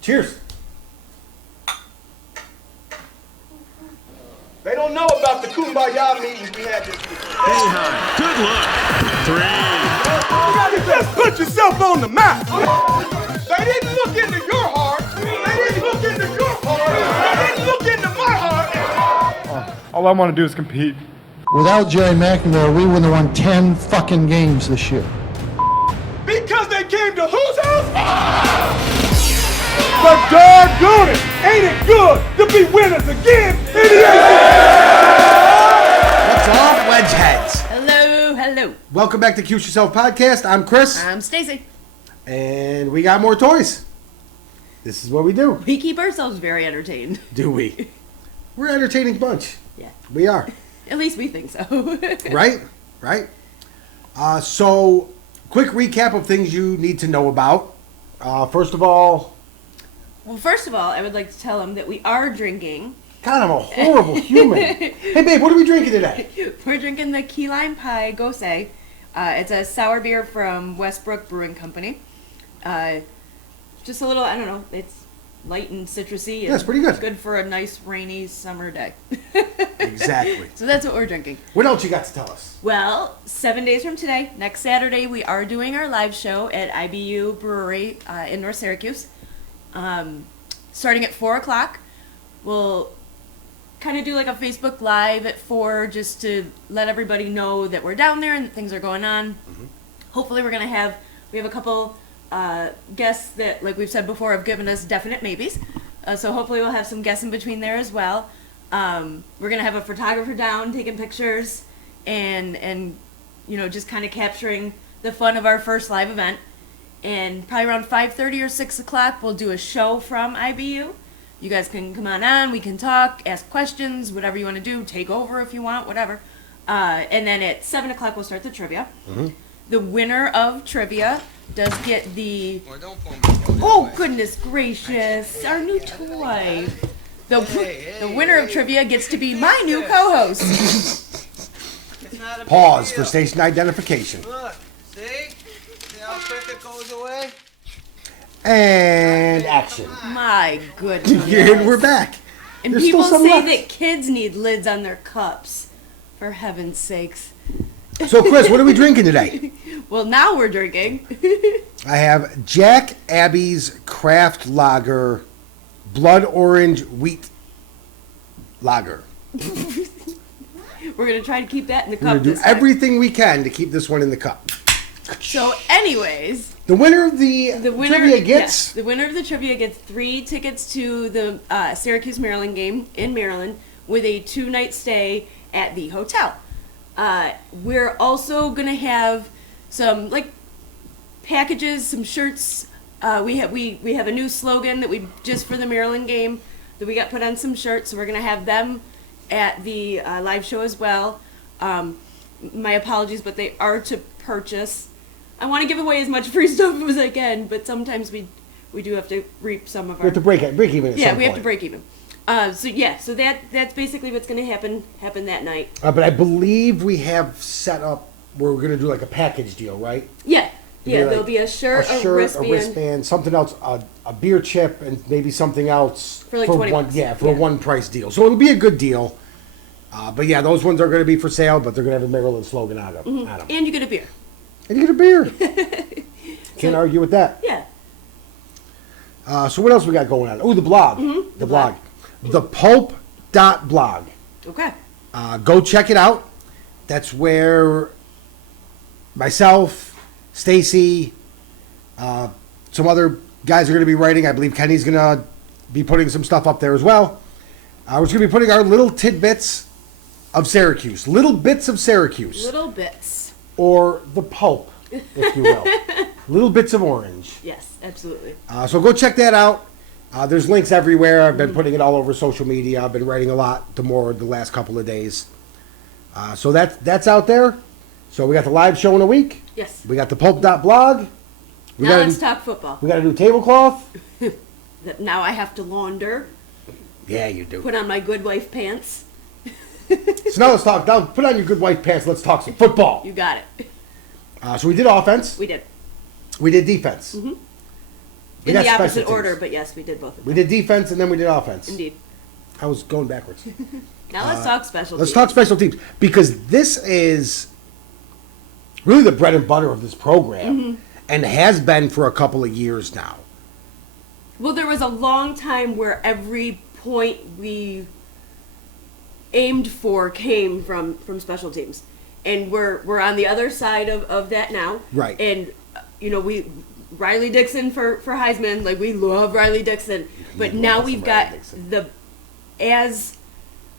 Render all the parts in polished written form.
Cheers. They don't know about the Kumbaya meetings we had this week. Behind. Good look. 3. You just put yourself on the map. They didn't look into your heart. They didn't look into your heart. They didn't look into my heart. All I want to do is compete. Without Jerry McNamara, we would have won 10 fucking games this year. Because they came to whose house? But doggone it, ain't it good to be winners again in the What's up, wedgeheads? Hello. Welcome back to Cuse Yourself Podcast. I'm Chris. I'm Stacy. And we got more toys. This is what we do. We keep ourselves very entertained. Do we? We're an entertaining bunch. Yeah. We are. At least we think so. Right? So, quick recap of things you need to know about. First of all, I would like to tell him that we are drinking. God, I'm a horrible human. Hey, babe, what are we drinking today? We're drinking the Key Lime Pie Gose. It's a sour beer from Westbrook Brewing Company. Just a little, I don't know, it's light and citrusy. Yeah, it's pretty good. Good for a nice rainy summer day. Exactly. So that's what we're drinking. What else you got to tell us? Well, 7 days from today, next Saturday, we are doing our live show at IBU Brewery in North Syracuse. Starting at 4 o'clock. We'll kind of do like a Facebook Live at 4 just to let everybody know that we're down there and that things are going on. Mm-hmm. Hopefully we have a couple guests that, like we've said before, have given us definite maybes. So hopefully we'll have some guests in between there as well. We're going to have a photographer down taking pictures and just kind of capturing the fun of our first live event. And probably around 5:30 or 6 o'clock, we'll do a show from IBU. You guys can come on, we can talk, ask questions, whatever you want to do, take over if you want, whatever. And then at 7 o'clock, we'll start the trivia. Mm-hmm. The winner of trivia does get the... Oh, goodness gracious, our new toy. The winner of trivia gets to be my new co-host. Pause for station identification. Look, see how quick it goes away? And action. My goodness. And we're back. And There's people still some say left. that kids need lids on their cups. For heaven's sakes. So, Chris, what are we drinking today? Well, now we're drinking. I have Jack Abbey's Craft Lager Blood Orange Wheat Lager. We're going to try to keep that in the We're cup going to do this time. everything we can to keep this one in the cup. So, anyways... The winner of the trivia gets... the winner of the trivia gets 3 tickets to the Syracuse, Maryland game in Maryland with a 2-night stay at the hotel. We're also going to have some, packages, some shirts. We have a new slogan that we just for the Maryland game that we got put on some shirts, so we're going to have them at the live show as well. My apologies, but they are to purchase. I want to give away as much free stuff as I can, but sometimes we do have to reap some of our... We have to break even at some Yeah, we point. have to break even. So that's basically what's going to happen that night. But I believe we have set up where we're going to do like a package deal, right? Yeah. Yeah, Like there'll be a shirt, a wristband, something else, a beer chip, and maybe something else For like 20 one, bucks. yeah, for a one price deal. So it'll be a good deal. But yeah, those ones are going to be for sale, but they're going to have a Maryland slogan on them. Mm-hmm. And you get a beer. And you get a beer. Can't argue with that. Yeah. So what else we got going on? Oh, the blog. Mm-hmm. The blog. Thepulp.blog. Okay. Go check it out. That's where myself, Stacy, some other guys are going to be writing. I believe Kenny's going to be putting some stuff up there as well. We're just going to be putting our little tidbits of Syracuse. Little bits of Syracuse. Little bits. Or the pulp, if you will. Little bits of orange. Yes, absolutely. So go check that out. There's links everywhere. I've been putting it all over social media. I've been writing a lot the last couple of days. So that's out there. So we got the live show in a week. Yes. We got the pulp.blog. Now let's talk football. We got a new tablecloth. That now I have to launder. Yeah, you do. Put on my good wife pants. So now let's talk. Now put on your good wife pants. Let's talk some football. You got it. So we did offense. We did. We did defense. Mm-hmm. We In got the special opposite teams. order, but yes, we did both of them. We did defense and then we did offense. Indeed. I was going backwards. Now let's talk special Let's teams. talk special teams because this is really the bread and butter of this program and has been for a couple of years now. Well, there was a long time where every point we aimed for came from special teams. And we're on the other side of that now. Right. And, Riley Dixon for Heisman, like we love Riley Dixon. But We now love we've some got Riley Dixon. the as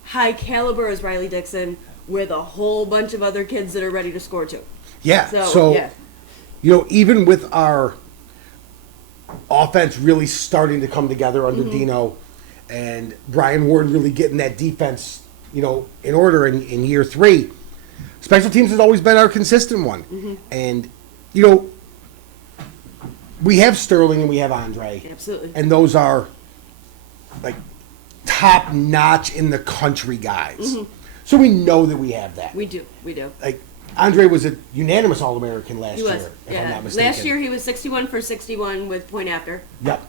high caliber as Riley Dixon with a whole bunch of other kids that are ready to score too. Yeah. So, yeah. Even with our offense really starting to come together under Dino and Brian Ward really getting that defense, in order in year 3, special teams has always been our consistent one. And, we have Sterling and we have Andre. Absolutely. And those are like top notch in the country guys. So we know that we have that. We do. Like Andre was a unanimous All-American last He year, was. if I'm Yeah. not mistaken. Last year he was 61 for 61 with point after. Yep.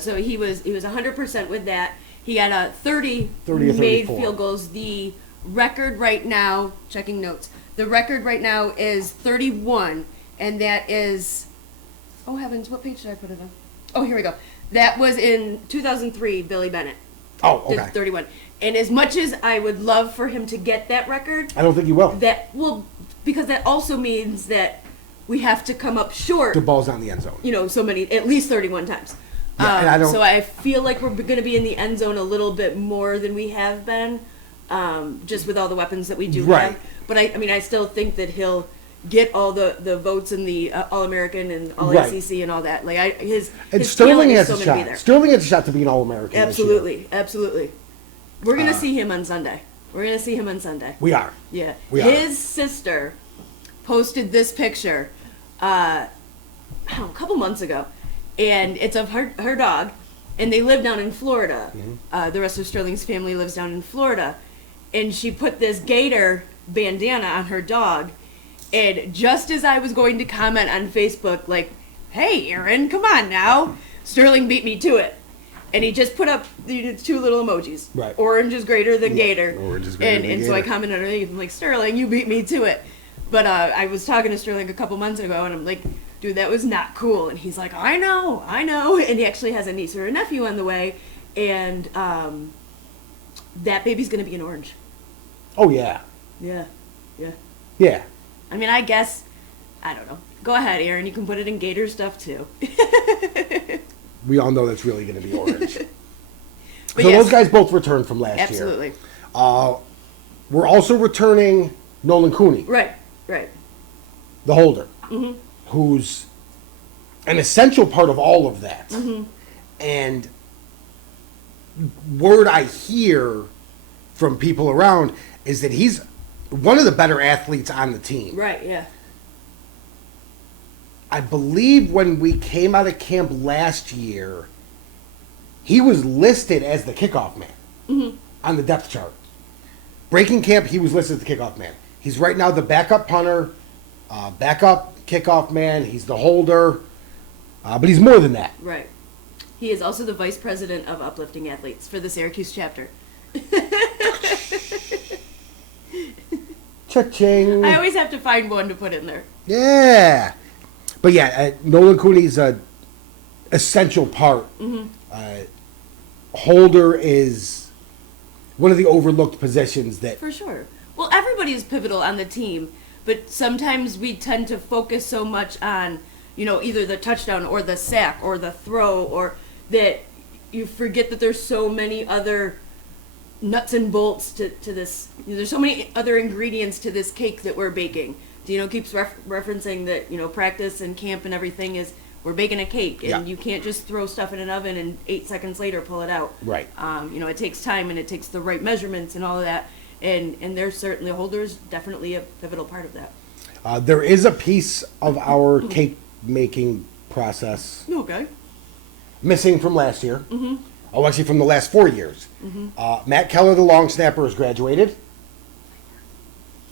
So he was 100% with that. He had a 30 or made 34. field goals. The record right now, checking notes, the record right now is 31, and that is, oh heavens, what page did I put it on? Oh, here we go. That was in 2003, Billy Bennett Oh, did okay. 31. And as much as I would love for him to get that record, I don't think you will. because that also means that we have to come up short, The ball's not in the end zone. so many, at least 31 times. Yeah, and I don't- So I feel like we're going to be in the end zone a little bit more than we have been, just with all the weapons that we do Right. have. But I still think that he'll get all the votes in the All-American and All-ACC and all that. Like his And his Sterling ceiling is has still a gonna be shot. there. Sterling has a shot to be an All-American this year. Absolutely. We're gonna see him on Sunday. We are. Yeah. We are. His sister posted this picture a couple months ago, and it's of her dog, and they live down in Florida. The rest of Sterling's family lives down in Florida, and she put this gator bandana on her dog, and just as I was going to comment on Facebook, like, hey, Aaron, come on now, Sterling beat me to it. And he just put up the 2 little emojis. Right. Orange is greater than gator. orange is greater than And so I gator. commented underneath, I'm like, Sterling, you beat me to it. But I was talking to Sterling a couple months ago, and I'm like, dude, that was not cool. And he's like, I know. And he actually has a niece or a nephew on the way, and that baby's going to be an orange. Oh, yeah. Yeah. Yeah. I mean, I guess, I don't know. Go ahead, Aaron. You can put it in gator stuff, too. We all know that's really going to be orange. But So yes, those guys both returned from last absolutely. year. We're also returning Nolan Cooney, Right. the holder, who's an essential part of all of that. And word I hear from people around is that he's one of the better athletes on the team. Right, yeah. I believe when we came out of camp last year, he was listed as the kickoff man on the depth chart. Breaking camp, he was listed as the kickoff man. He's right now the backup punter, backup kickoff man. He's the holder, but he's more than that. Right. He is also the vice president of uplifting athletes for the Syracuse chapter. Cha-ching. I always have to find one to put in there. Yeah. But yeah, Nolan Cooney's a essential part. Holder is one of the overlooked positions that For sure. Well, everybody is pivotal on the team, but sometimes we tend to focus so much on, either the touchdown or the sack or the throw, or that you forget that there's so many other nuts and bolts to this. There's so many other ingredients to this cake that we're baking. Dino keeps referencing that, practice and camp and everything is we're baking a cake, and Yeah. you can't just throw stuff in an oven and 8 seconds later pull it out. Right. It takes time and it takes the right measurements and all of that. And there's certainly Holder's definitely a pivotal part of that. there is a piece of our cake making process Okay. missing from last year. Oh, actually, from the last 4 years. Matt Keller, the long snapper, has graduated.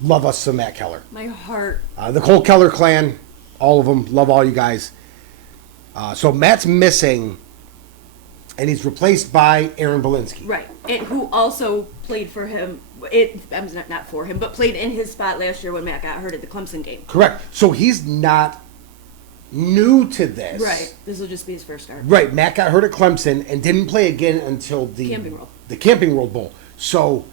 Love us some Matt Keller. My heart. The Cole Keller clan, all of them, love all you guys. So Matt's missing, and he's replaced by Aaron Belinsky. Right, and who also played for him. I'm not for him, but played in his spot last year when Matt got hurt at the Clemson game. Correct. So he's not new to this. Right. This will just be his first start. Right. Matt got hurt at Clemson and didn't play again until the Camping World Bowl. So,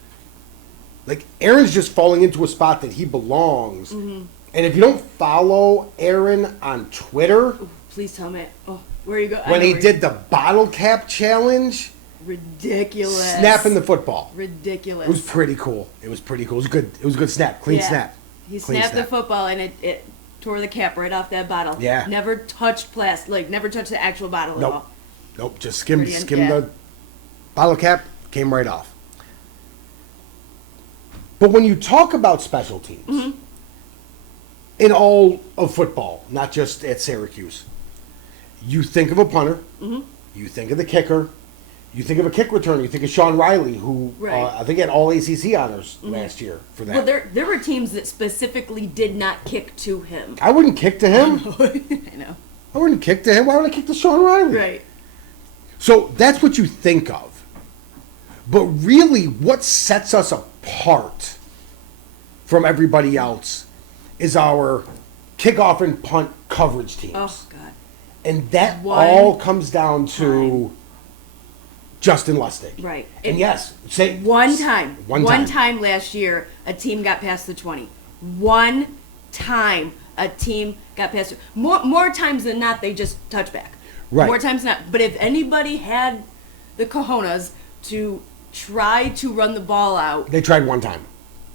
like, Aaron's just falling into a spot that he belongs. Mm-hmm. And if you don't follow Aaron on Twitter, Ooh, please tell me. Oh, where you go? when he did the bottle cap challenge, ridiculous. snapping the football. Ridiculous. It was pretty cool. It was good. It was a good snap. Clean snap. He Clean snapped the snap. football and it tore the cap right off that bottle. Yeah. Never touched plastic, never touched the actual bottle at Nope. all. Nope. Just skimmed Yeah. the bottle cap, came right off. But when you talk about special teams, Mm-hmm. in all of football, not just at Syracuse, you think of a punter, Mm-hmm. you think of the kicker, you think of a kick returner, you think of Sean Riley, who Right. I think had all ACC honors last year for that. Well, there were teams that specifically did not kick to him. I wouldn't kick to him. I know. I wouldn't kick to him. Why would I kick to Sean Riley? Right. So that's what you think of. But really, what sets us apart from everybody else is our kickoff and punt coverage teams. Oh, God. And that One all comes down to Justin Lustig. Right. And yes, say One time One time last year, a team got past the 20. One time a team got past it. More times than not, they just touch back. Right. More times than not. But if anybody had the cojones to try to run the ball out, They tried one time.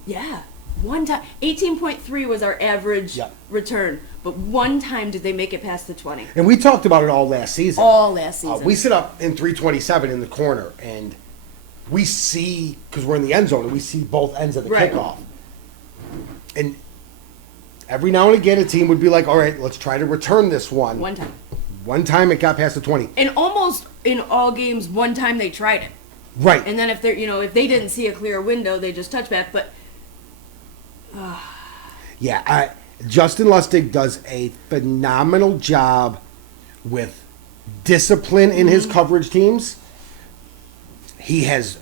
yeah, one time. 18.3 was our average Yep. return. But one time did they make it past the 20. And we talked about it all last season. All last season. We sit up in 327 in the corner, and we see, because we're in the end zone, and we see both ends of the Right. kickoff. And every now and again, a team would be like, all right, let's try to return this one. One time. One time it got past the 20. And almost in all games, one time they tried it. Right. And then if they're, if they didn't see a clear window, they just touch back. But Yeah, Justin Lustig does a phenomenal job with discipline in his coverage teams. He has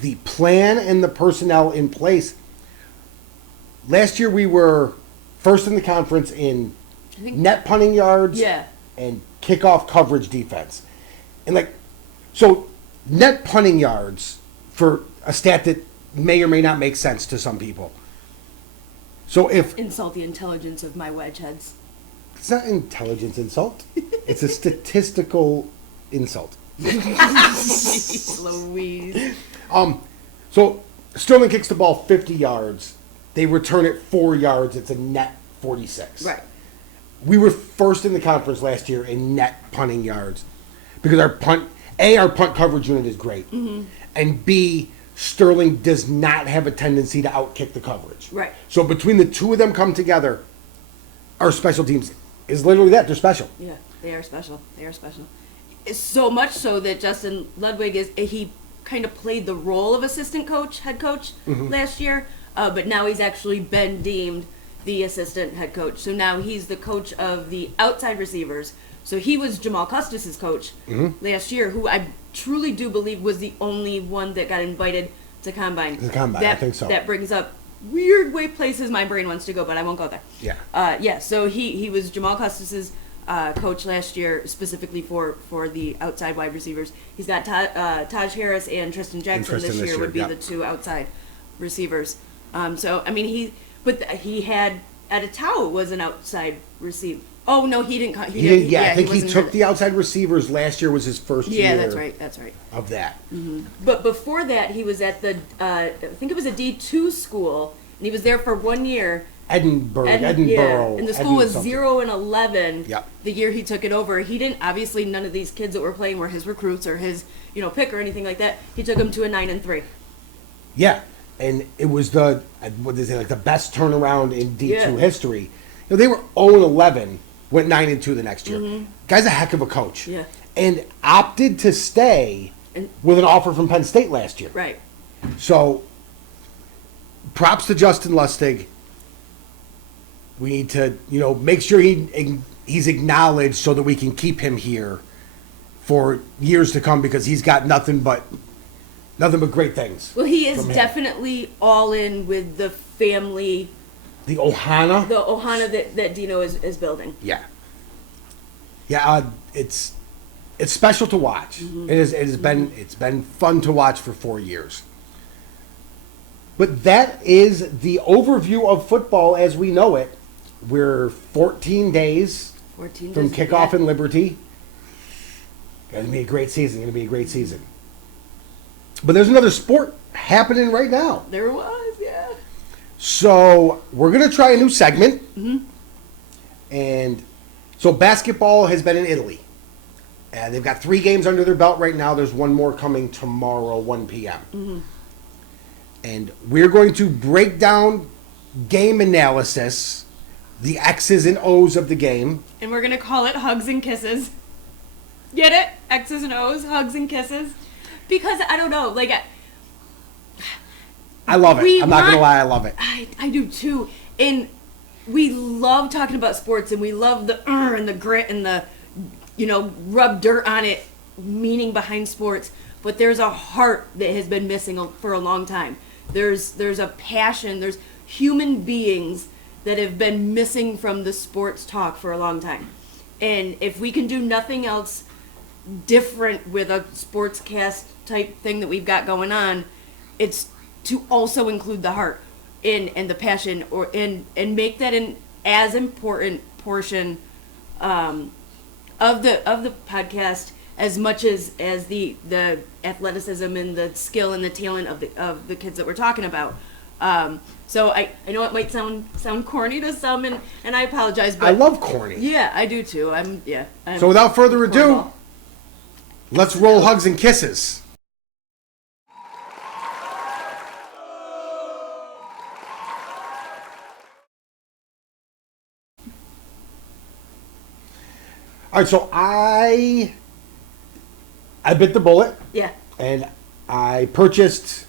the plan and the personnel in place. Last year we were first in the conference in net punting yards yeah, and kickoff coverage defense. And so net punting yards, for a stat that may or may not make sense to some people. So if insult the intelligence of my wedge heads. it's not intelligence insult, it's a statistical insult. Jeez Louise. So Sterling kicks the ball 50 yards. They return it 4 yards. It's a net 46. Right. We were first in the conference last year in net punting yards because our punt coverage unit is great, and B, Sterling does not have a tendency to outkick the coverage. Right. So between the two of them come together, our special teams is literally that. They're special. Yeah, they are special. They are special. It's so much so that Justin Ludwig he kind of played the role of assistant coach, head coach last year, but now he's actually been deemed the assistant head coach. So now he's the coach of the outside receivers. So he was Jamal Custis' coach last year, who I truly do believe was the only one that got invited to Combine. The Combine, I think so. That brings up weird way places my brain wants to go, but I won't go there. Yeah. So he was Jamal Custis' coach last year, specifically for the outside wide receivers. He's got Taj Harris and Tristan Jackson this year would be yeah. the two outside receivers. So I mean he had Atatau was an outside receiver. Oh no, he didn't. He didn't. Yeah, I think he wasn't took hurt. the outside receivers last year. Was his first year. Yeah, that's right. That's right. Of that. But before that, he was at the I think it was a D2 school, and he was there for 1 year. Edinburgh. Yeah, and the school was 0-11. Yep. The year he took it over, he didn't. Obviously, none of these kids that were playing were his recruits or his pick or anything like that. He took them to a 9-3. Yeah, and it was the best turnaround in D2 Yeah. history. They were 0-11, went 9-2 the next year. Guy's a heck of a coach. Yeah. And opted to stay with an offer from Penn State last year. Right. So, props to Justin Lustig. We need to, make sure he he's acknowledged so that we can keep him here for years to come because he's got nothing but great things. Well, he is from him. definitely all in with the family, The Ohana. the Ohana that Dino is building. Yeah. Yeah, it's special to watch. It's been fun to watch for 4 years. But that is the overview of football as we know it. We're 14 days 14 from days, kickoff yeah. in Liberty. Going to be a great season. But there's another sport happening right now. There was, yeah. So we're going to try a new segment. And so basketball has been in Italy. And they've got 3 games under their belt right now. There's one more coming tomorrow, 1 p.m. And we're going to break down game analysis, the X's and O's of the game. And we're gonna call it Hugs and Kisses. Get it? X's and O's, Hugs and Kisses. Because I don't know, like I love it. I'm not going to lie, I love it. I do too. And we love talking about sports, and we love the and the grit and the, rub dirt on it meaning behind sports. But there's a heart that has been missing for a long time. There's a passion. There's human beings that have been missing from the sports talk for a long time. And if we can do nothing else different with a sportscast type thing that we've got going on, it's to also include the heart and the passion, and make that an as important portion of the podcast as much as the athleticism and the skill and the talent of the kids that we're talking about. So I know it might sound corny to some, and I apologize, but I love corny. Yeah, I do too. I'm So without further ado, cornball. let's roll Hugs and Kisses. All right, so I bit the bullet. Yeah. And I purchased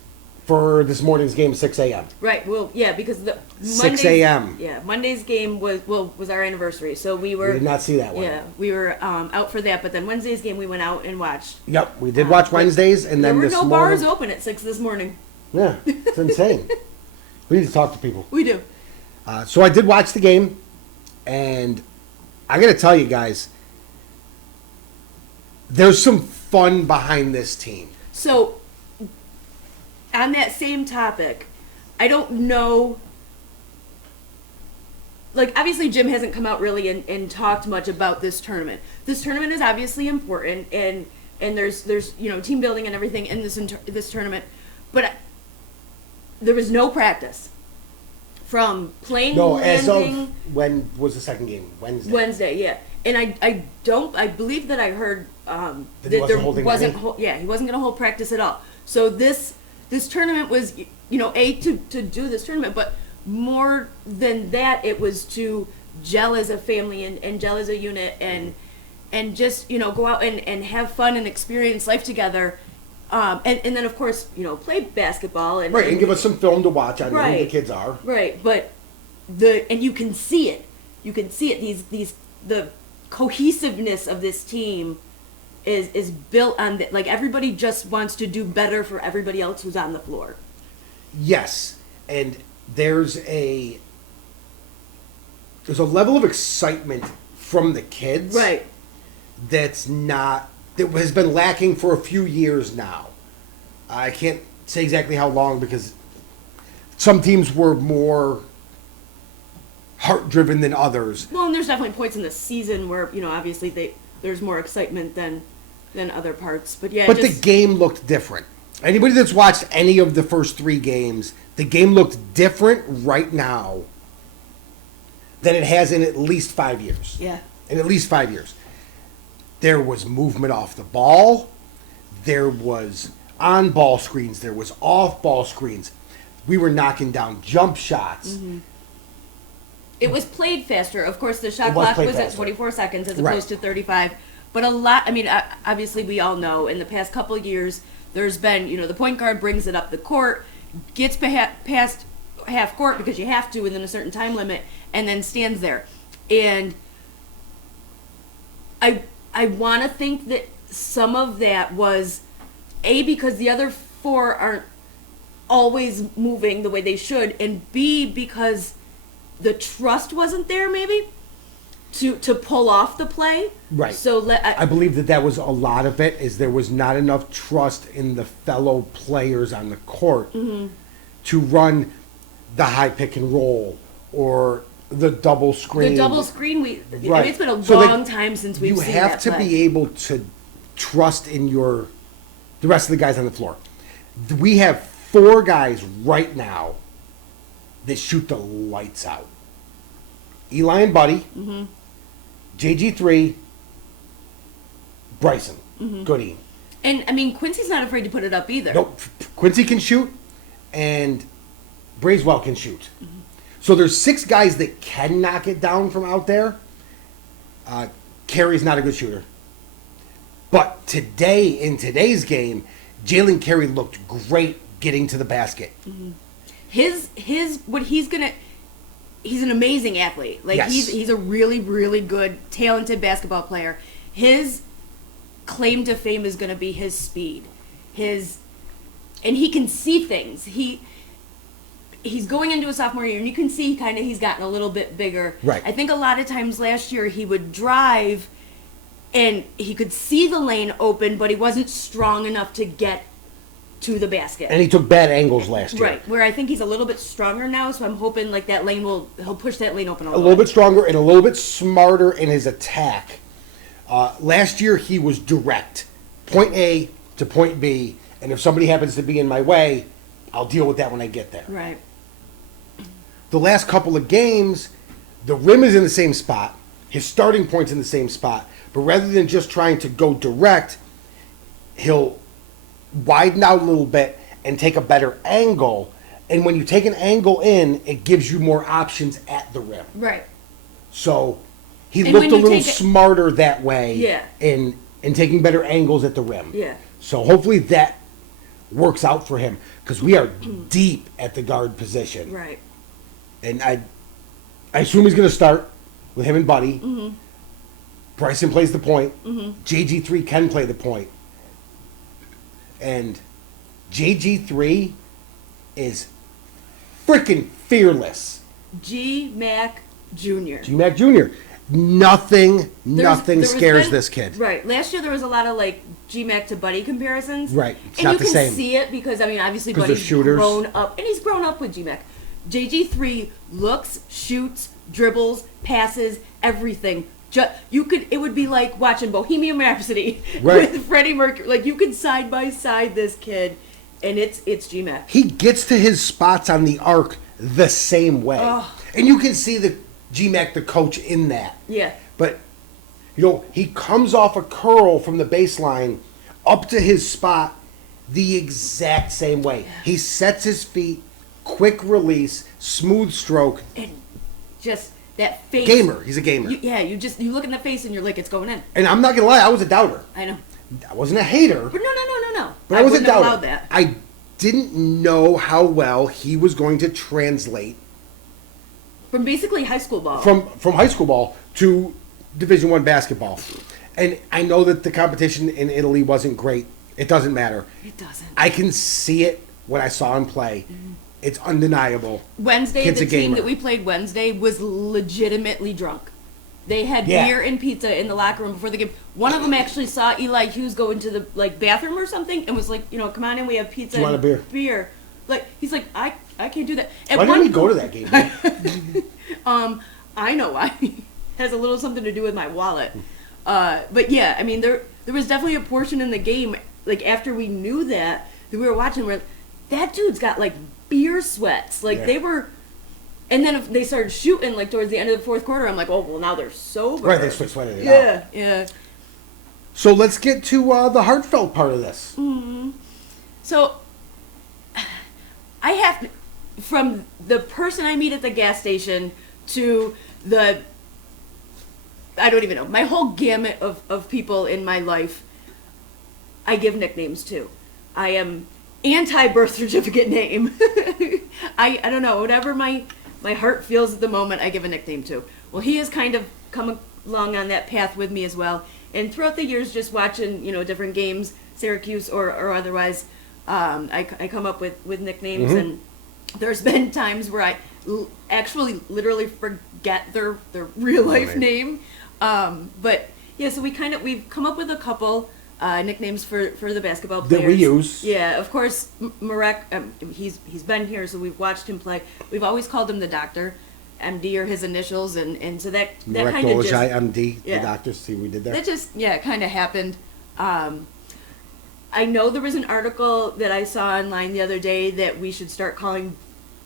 for this morning's game 6 a.m. Right. Well, yeah, because the 6 a.m. Yeah, Monday's game was our anniversary, so we were. We did not see that one. Yeah, we were out for that, but then Wednesday's game we went out and watched. Yep, we did watch Wednesdays, and then there were this no morning. bars open at 6 this morning. Yeah, it's insane. We need to talk to people. We do. So I did watch the game, and I got to tell you guys, there's some fun behind this team. So, on that same topic, I don't know. Like, obviously, Jim hasn't come out really and talked much about this tournament. This tournament is obviously important, and there's team building and everything in this tournament, but there was no practice from playing. No, landing, as of when was the second game? Wednesday. Wednesday, yeah. And I believe that I heard That he wasn't holding any? he wasn't going to hold practice at all. So this tournament was, to do this tournament, but more than that, it was to gel as a family and gel as a unit and just, go out and have fun and experience life together. And then of course, play basketball and give us some film to watch on who Right. the kids are. Right, but and you can see it. You can see it. The cohesiveness of this team is built on like everybody just wants to do better for everybody else who's on the floor. Yes, and there's a level of excitement from the kids, Right. that has been lacking for a few years now. I can't say exactly how long because some teams were more heart-driven than others. Well, and there's definitely points in the season where obviously there's more excitement than other parts. But yeah, But the game looked different. Anybody that's watched any of the first 3 games, the game looked different right now than it has in at least 5 years. Yeah. In at least 5 years. There was movement off the ball. There was on-ball screens. There was off-ball screens. We were knocking down jump shots. Mm-hmm. It was played faster. Of course, the shot It was clock played was at faster. 24 seconds as Right. opposed to 35. But obviously we all know in the past couple of years, there's been, the point guard brings it up the court, gets past half court because you have to within a certain time limit, and then stands there. And I want to think that some of that was because the other four aren't always moving the way they should, and B, because the trust wasn't there maybe to pull off the play. Right. So I believe that was a lot of it, is there was not enough trust in the fellow players on the court to run the high pick and roll or the double screen. The double screen, I mean, Right. it's been a So long time since we've seen that You have to play. be able to trust in the rest of the guys on the floor. We have 4 guys right now that shoot the lights out. Eli and Buddy, JG3, Bryson, Goodine. And I mean, Quincy's not afraid to put it up either. Nope, Quincy can shoot, and Bracewell can shoot. So there's 6 guys that can knock it down from out there. Carey's not a good shooter. But in today's game, Jalen Carey looked great getting to the basket. He's an amazing athlete. Like Yes. he's a really, really good, talented basketball player. His claim to fame is gonna be his speed. And he can see things. He's going into a sophomore year, and you can see he's gotten a little bit bigger. Right. I think a lot of times last year he would drive and he could see the lane open, but he wasn't strong enough to get to the basket. And he took bad angles last year. Right, where I think he's a little bit stronger now, so I'm hoping like that lane he'll push that lane open A little bit stronger and a little bit smarter in his attack. Last year he was direct. Point A to point B, and if somebody happens to be in my way, I'll deal with that when I get there. Right. The last couple of games, the rim is in the same spot, his starting point's in the same spot, but rather than just trying to go direct, he'll widen out a little bit and take a better angle. And when you take an angle in, it gives you more options at the rim. Right. So he And looked when a you little take it- smarter that way Yeah. in taking better angles at the rim. Yeah. So hopefully that works out for him, because we are deep at the guard position. Right. And I assume he's going to start with him and Buddy. Bryson plays the point. JG3 can play the point. And JG3 is freaking fearless. G Mac Jr. G-Mac Jr. Nothing There was scares been- this kid. Right. Last year there was a lot of like G Mac to Buddy comparisons. Right. It's and not you the can same. see it because I mean obviously 'Cause they're Buddy's shooters. grown up and he's grown up with G Mac. JG3 looks, shoots, dribbles, passes, everything. It would be like watching Bohemian Rhapsody Right. with Freddie Mercury. Like you could side by side this kid, and it's G Mac. He gets to his spots on the arc the same way. And you can see the G-Mac, the coach, in that. Yeah. But, he comes off a curl from the baseline up to his spot the exact same way. He sets his feet, quick release, smooth stroke. And just that face. Gamer. He's a gamer. You look in the face and you're like, it's going in. And I'm not going to lie, I was a doubter. I know. I wasn't a hater. But no. But I was a wouldn't have doubter. allowed that. I didn't know how well he was going to translate From basically high school ball. from high school ball to Division I basketball. And I know that the competition in Italy wasn't great. It doesn't matter. It doesn't. I can see it when I saw him play. It's undeniable. Wednesday, Kid's the a team gamer. that we played Wednesday was legitimately drunk. They had Yeah. beer and pizza in the locker room before the game. One of them actually saw Eli Hughes go into the bathroom or something and was like, come on in, we have pizza Do you want and a beer? Like he's like, I can't do that. At Why one didn't we go to that game? I know why. It has a little something to do with my wallet. But yeah, I mean there was definitely a portion in the game, like after we knew that we were watching where that dude's got like beer sweats. Like Yeah. they were. And then if they started shooting like towards the end of the fourth quarter, I'm like, oh well, now they're sober. Right, they sweated it out. Yeah. So let's get to the heartfelt part of this. So I have to, from the person I meet at the gas station to I don't even know, my whole gamut of people in my life, I give nicknames to. I am anti-birth certificate name. I don't know, whatever my heart feels at the moment, I give a nickname to. Well, he has kind of come along on that path with me as well. And throughout the years, just watching, different games, Syracuse or otherwise, I come up with nicknames, and there's been times where I actually literally forget their real life name. But yeah, so we've come up with a couple nicknames for the basketball players that we use. Yeah, of course, Marek. He's been here, so we've watched him play. We've always called him the Doctor. MD are his initials, and so that kind of just MD, the doctor. See, we did that. That just kind of happened. I know there was an article that I saw online the other day that we should start calling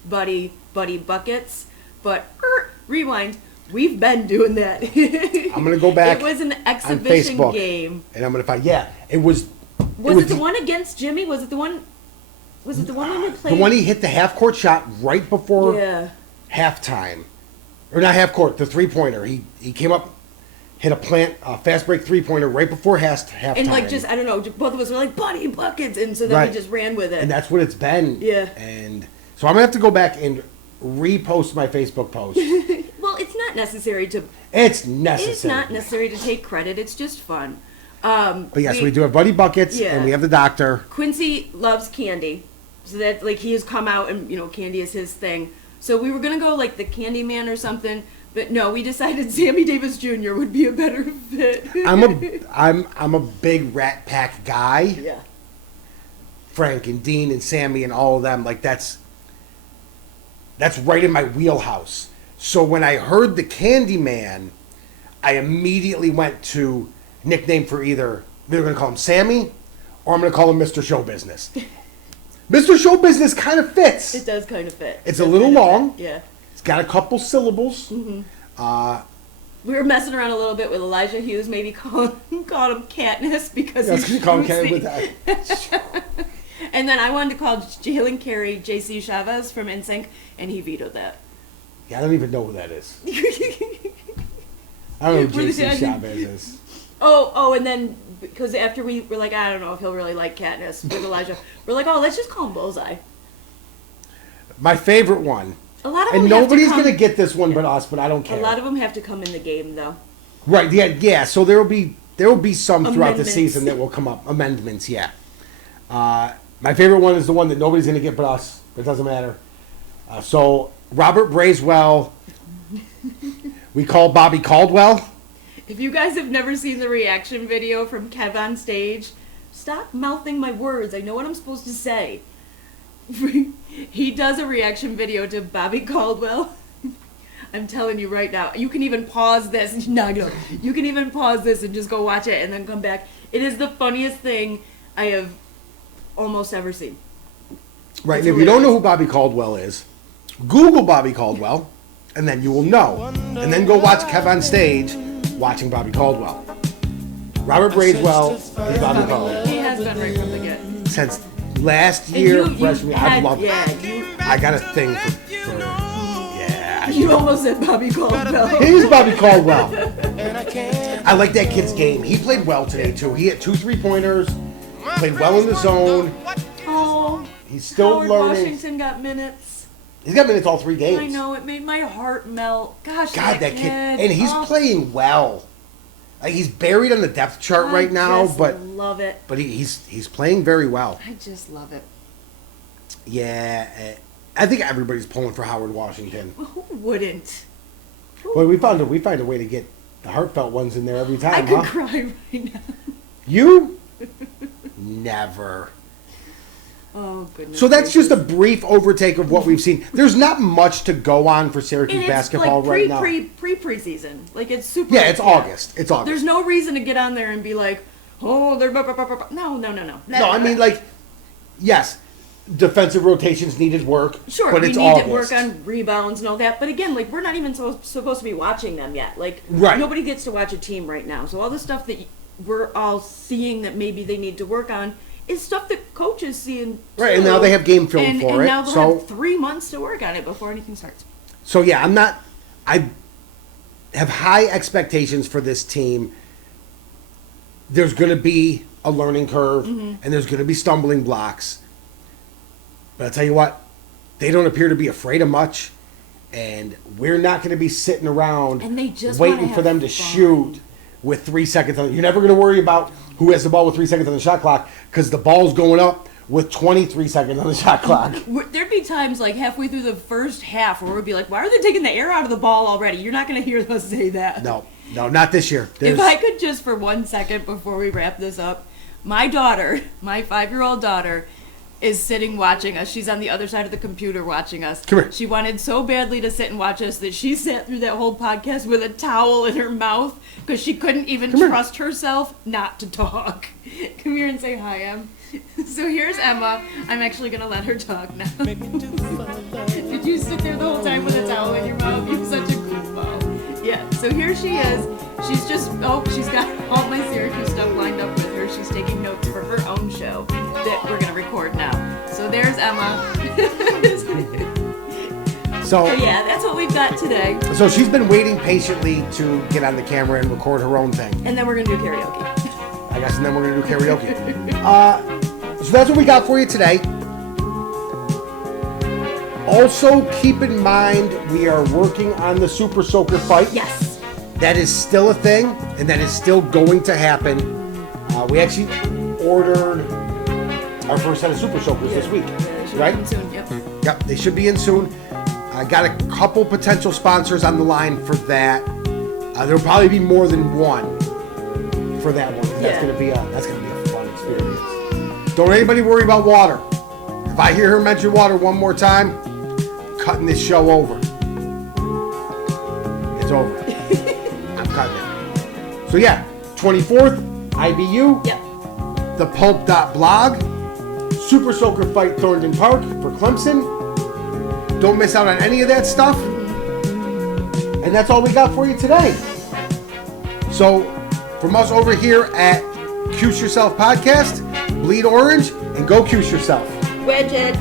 Buddy buckets, but rewind. We've been doing that. I'm gonna go back. It was an exhibition on Facebook, game, and I'm gonna find. Yeah, it was. Was it the one against Jimmy? Was it the one? Was it the one when we played? The one he hit the half court shot right before. Yeah. Halftime, or not half court, the 3-pointer. He came up, hit a fast break 3-pointer right before halftime. And I don't know, both of us were like, Buddy buckets, and so then we just ran with it. And that's what it's been. Yeah. And so I'm gonna have to go back and repost my Facebook post. Well, it's not necessary to. It's necessary. It's not necessary to take credit. It's just fun. But yes, we do have Buddy buckets, and we have the Doctor. Quincy loves candy, so that he has come out and candy is his thing. So we were gonna go like the Candy Man or something, but no, we decided Sammy Davis Jr. would be a better fit. I'm a big Rat Pack guy. Yeah. Frank and Dean and Sammy and all of them, that's right in my wheelhouse. So when I heard the Candy Man, I immediately went to nickname for either they're gonna call him Sammy or I'm gonna call him Mr. Show Business. Mr. Show Business kind of fits. It does kind of fit. It's a little long. Yeah. It's got a couple syllables. Mm-hmm. We were messing around a little bit with Elijah Hughes, maybe called him Katniss because he's call him Katniss with that. And then I wanted to call Jalen Carey JC Chavez from NSYNC, and he vetoed that. Yeah, I don't even know who that is. I don't know who JC Chavez is. Oh, and then because after we were like, I don't know if he'll really like Katniss with Elijah, we're like, let's just call him Bullseye. My favorite one. A lot of them and nobody's gonna get this one but us, but I don't care. A lot of them have to come in the game though. Right? Yeah. So there will be some throughout the season that will come up. Amendments, yeah. My favorite one is the one that nobody's gonna get but us. It doesn't matter. So Robert Bracewell, we call Bobby Caldwell. If you guys have never seen the reaction video from Kev on stage, stop mouthing my words. I know what I'm supposed to say. He does a reaction video to Bobby Caldwell. I'm telling you right now. You can even pause this. No. You can even pause this and just go watch it and then come back. It is the funniest thing I have almost ever seen. Right, and if you don't know who Bobby Caldwell is, Google Bobby Caldwell, and then you will know. And then go watch Kev on stage watching Bobby Caldwell. Robert Bracewell is Bobby Caldwell. He has been right from the get. Since last year, freshman year, I love it. I got a thing for you almost said Bobby Caldwell. He's Bobby Caldwell. I like that kid's game. He played well today, too. He hit 2 3-pointers, played well in the zone. Oh, he's still Howard learning. Washington got minutes. He's got minutes all 3 games. I know, it made my heart melt. Gosh, God, that kid. And he's playing well. Like, he's buried on the depth chart right now, but I love it. But he's playing very well. I just love it. Yeah, I think everybody's pulling for Howard Washington. Who wouldn't? Well, we find a way to get the heartfelt ones in there every time. I could cry right now. You? Never. Oh goodness. So that's just a brief overtake of what we've seen. There's not much to go on for Syracuse basketball right now. Preseason. Like it's super. Yeah, it's August. It's August. There's no reason to get on there and be like, oh, they're no. No, I mean like, yes, defensive rotations needed work. Sure, but we it's need August. to work on rebounds and all that. But again, like we're not even supposed to be watching them yet. Like nobody gets to watch a team right now. So all the stuff that we're all seeing that maybe they need to work on is stuff that coaches see in right, and now they have game film for and it. now they'll have 3 months to work on it before anything starts. So yeah, I have high expectations for this team. There's going to be a learning curve, and there's going to be stumbling blocks. But I'll tell you what, they don't appear to be afraid of much. And we're not going to be sitting around And they just wanna waiting for have them to fun. shoot with 3 seconds on it. You're never going to worry about who has the ball with 3 seconds on the shot clock because the ball's going up with 23 seconds on the shot clock. There'd be times like halfway through the first half where we'd be like, why are they taking the air out of the ball already? You're not going to hear us say that. No, not this year. If I could just for 1 second before we wrap this up, my daughter, my 5-year-old daughter, is sitting watching us. She's on the other side of the computer watching us. Come here. She wanted so badly to sit and watch us that she sat through that whole podcast with a towel in her mouth because she couldn't even trust herself not to talk. Come here and say hi, Em. So here's Emma. I'm actually going to let her talk now. Did you sit there the whole time with a towel in your mouth? You're such a goofball. Yeah, so here she is. She's she's got all my Syracuse stuff lined up with her. She's taking notes for her own show that we're going to record now. So there's Emma. So yeah, that's what we've got today. So she's been waiting patiently to get on the camera and record her own thing. And then we're going to do karaoke. I guess, and then we're going to do karaoke. So that's what we got for you today. Also, keep in mind, we are working on the Super Soaker fight. Yes. That is still a thing, and that is still going to happen. We actually ordered our first set of Super Soakers this week, right? Be in soon. Yep. Yep, they should be in soon. I got a couple potential sponsors on the line for that. There'll probably be more than one for that one. That's gonna be a fun experience. Don't anybody worry about water. If I hear her mention water one more time, I'm cutting this show over. It's over. I'm cutting it. So yeah, 24th, IBU. Yep. thepulp.blog, Super Soaker Fight Thornton Park for Clemson. Don't miss out on any of that stuff. And that's all we got for you today. So, from us over here at Cuse Yourself Podcast, bleed orange and go Cuse yourself. Wedge it.